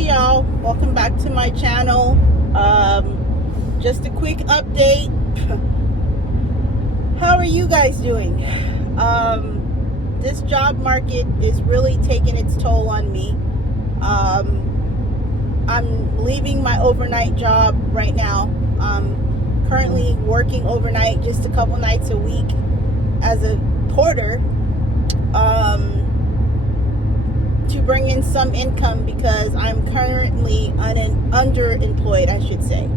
Hey y'all, welcome back to my channel. Just a quick update. How are you guys doing? This job market is really taking its toll on me. I'm leaving my overnight job right now. I'm currently working overnight just a couple nights a week as a porter to bring in some income because I'm currently underemployed, I should say.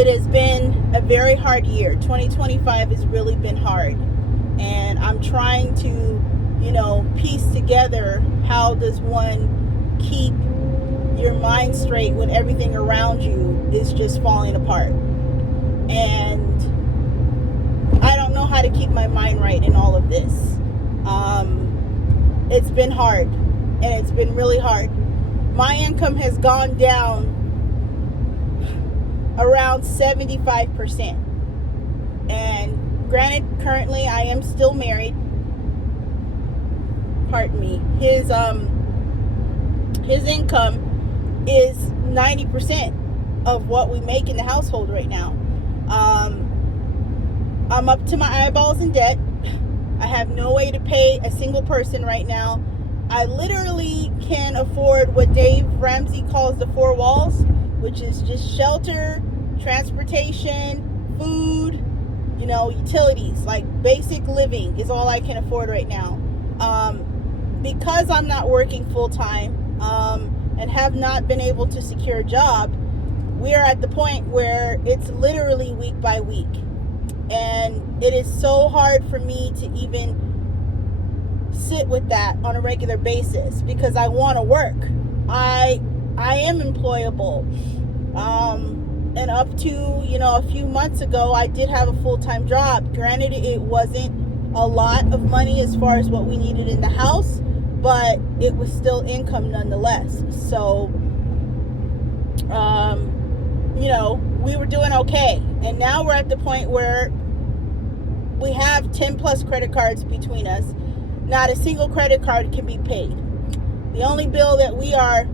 It has been a very hard year. 2025 has really been hard, and I'm trying to, piece together how does one keep your mind straight when everything around you is just falling apart. And I don't know how to keep my mind right in all of this. It's been hard, and it's been really hard. My income has gone down around 75%. And granted, currently I am still married. Pardon me. His income is 90% of what we make in the household right now. I'm up to my eyeballs in debt. I have no way to pay a single person right now. I literally can afford what Dave Ramsey calls the 4 walls, which is just shelter, transportation, food, utilities. Like basic living is all I can afford right now. Because I'm not working full time and have not been able to secure a job, we are at the point where it's literally week by week. And it is so hard for me to even sit with that on a regular basis because I want to work. I am employable. And up to, a few months ago, I did have a full-time job. Granted, it wasn't a lot of money as far as what we needed in the house, but it was still income nonetheless. So, we were doing okay. And now we're at the point where we have 10 plus credit cards between us. Not a single credit card can be paid. The only bill that we are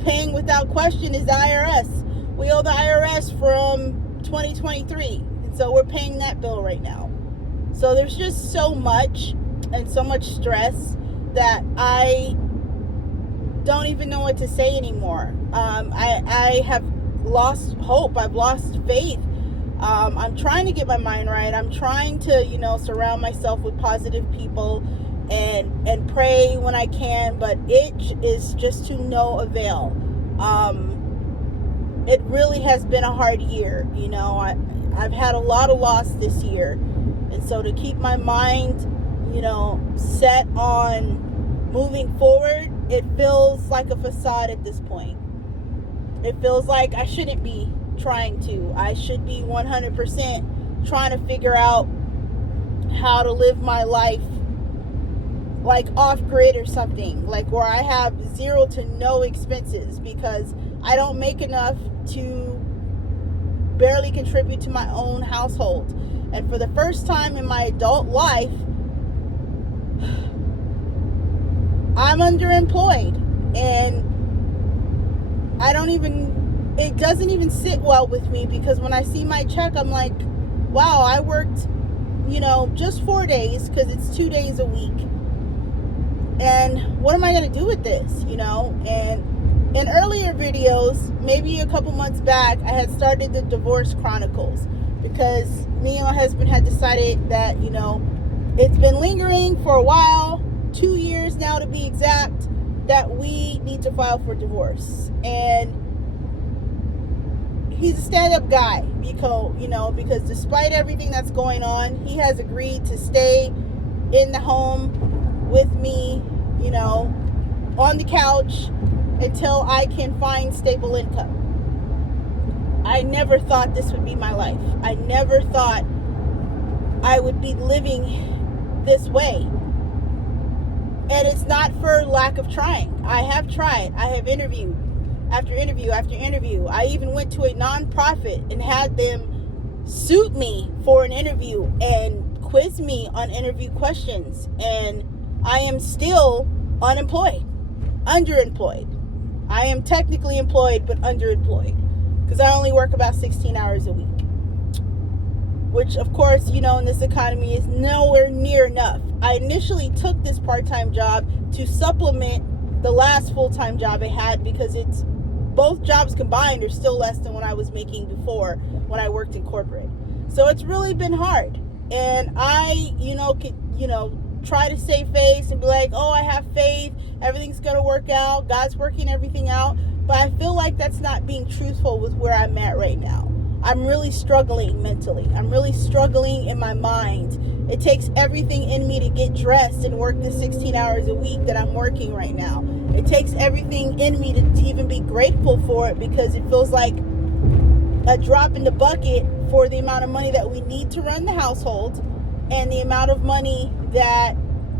paying without question is the IRS. We owe the IRS from 2023. And so we're paying that bill right now. So there's just so much and so much stress that I don't even know what to say anymore. I have lost hope. I've lost faith. I'm trying to get my mind right. I'm trying to, surround myself with positive people and pray when I can, but it is just to no avail. It really has been a hard year. I've had a lot of loss this year. And so to keep my mind, set on moving forward, it feels like a facade at this point. It feels like I shouldn't be trying to. I should be 100% trying to figure out how to live my life like off grid or something, like where I have zero to no expenses, because I don't make enough to barely contribute to my own household. And for the first time in my adult life, I'm underemployed, and it doesn't even sit well with me, because when I see my check, I'm like, wow, I worked, just 4 days, because it's 2 days a week. And what am I going to do with this, And in earlier videos, maybe a couple months back, I had started the Divorce Chronicles, because me and my husband had decided that, it's been lingering for a while, 2 years now to be exact, that we need to file for divorce. And he's a stand-up guy, because despite everything that's going on, he has agreed to stay in the home with me, on the couch until I can find stable income. I never thought this would be my life. I never thought I would be living this way. And it's not for lack of trying. I have tried. I have interviewed after interview after interview. I even went to a nonprofit and had them suit me for an interview and quiz me on interview questions. And I am still unemployed. underemployed. I am technically employed, but underemployed, because I only work about 16 hours a week, which, of course, in this economy is nowhere near enough. I initially took this part-time job to supplement the last full-time job I had, because it's both jobs combined are still less than what I was making before when I worked in corporate. So it's really been hard. And I, could, try to save face and be like, oh, I have faith, everything's going to work out, God's working everything out. But I feel like that's not being truthful with where I'm at right now. I'm really struggling mentally. I'm really struggling in my mind. It takes everything in me to get dressed and work the 16 hours a week that I'm working right now. It takes everything in me to even be grateful for it, because it feels like a drop in the bucket for the amount of money that we need to run the household and the amount of money that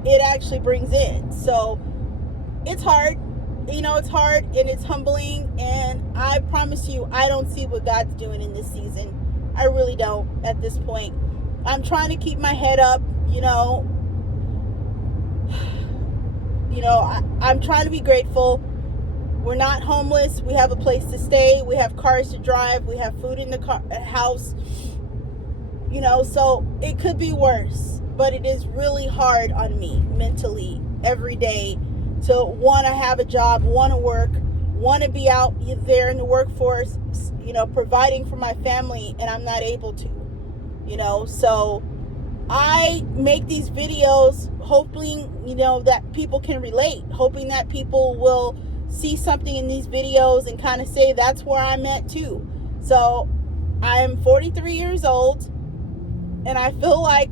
it actually brings in. So it's hard. It's hard and it's humbling, and I promise you, I don't see what God's doing in this season. I really don't at this point. I'm trying to keep my head up, I'm trying to be grateful. We're not homeless. We have a place to stay. We have cars to drive. We have food in the house. So it could be worse, but it is really hard on me mentally every day to want to have a job, want to work, want to be out there in the workforce, providing for my family, and I'm not able to, so I make these videos hoping, that people can relate, hoping that people will see something in these videos and kind of say, that's where I'm at too. So I'm 43 years old, and I feel like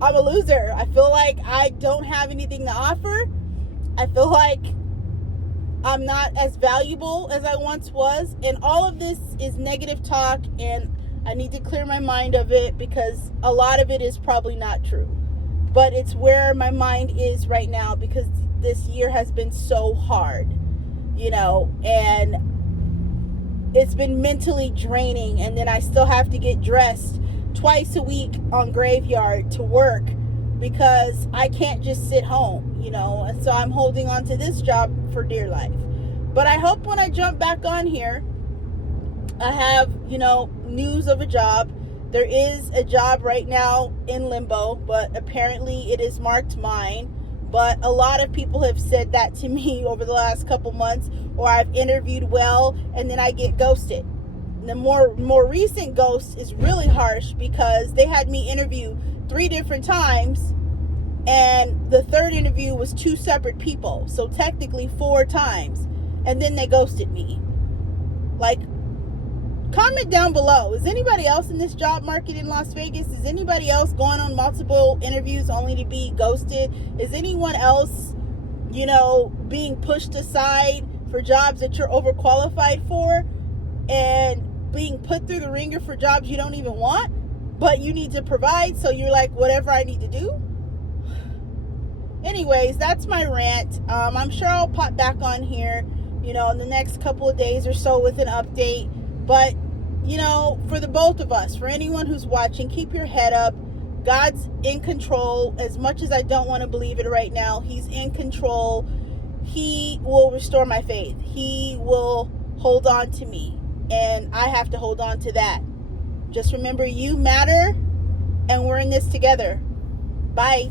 I'm a loser. I feel like I don't have anything to offer. I feel like I'm not as valuable as I once was. And all of this is negative talk, and I need to clear my mind of it, because a lot of it is probably not true. But it's where my mind is right now, because this year has been so hard, and it's been mentally draining. And then I still have to get dressed twice a week on Graveyard to work, because I can't just sit home, and so I'm holding on to this job for dear life. But I hope when I jump back on here, I have, news of a job. There is a job right now in limbo, but apparently it is marked mine. But a lot of people have said that to me over the last couple months, or I've interviewed well and then I get ghosted. The more recent ghost is really harsh, because they had me interview 3 different times, and the third interview was 2 separate people, so technically 4 times, and then they ghosted me. Like, comment down below, is anybody else in this job market in Las Vegas? Is anybody else going on multiple interviews only to be ghosted? Is anyone else, being pushed aside for jobs that you're overqualified for, and being put through the ringer for jobs you don't even want, but you need to provide, so you're like, whatever I need to do? Anyways, that's my rant. I'm sure I'll pop back on here, in the next couple of days or so with an update. But, for the both of us, for anyone who's watching, keep your head up. God's in control. As much as I don't want to believe it right now, He's in control. He will restore my faith. He will hold on to me, and I have to hold on to that. Just remember, you matter, and we're in this together. Bye.